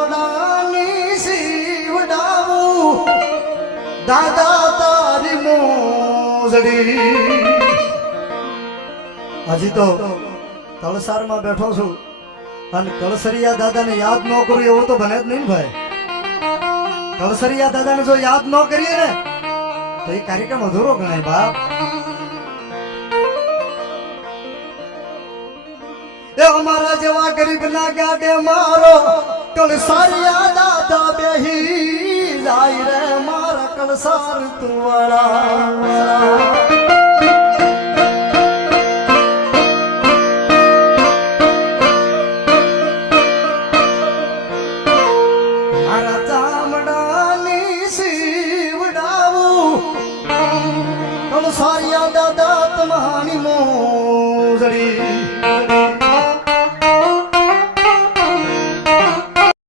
ચામડાની સીવડાવું દાદા તારી મોજડી. હજી તો તલસારમાં બેઠો છું અને કળસરિયા દાદાને યાદ ન કરું એવું તો બને જ નહીં ભાઈ. કળસરિયા દાદાને જો યાદ ન કરીએ ને તો એ કાર્યક્રમ અધૂરો ગણાય બાપ. એ અમારા જેવા ગરીબ ના ગાડે મારો કળસારિયા દાદા બેહી જાય રે મારા કળસાર તુવાળા. સારિયા દાદા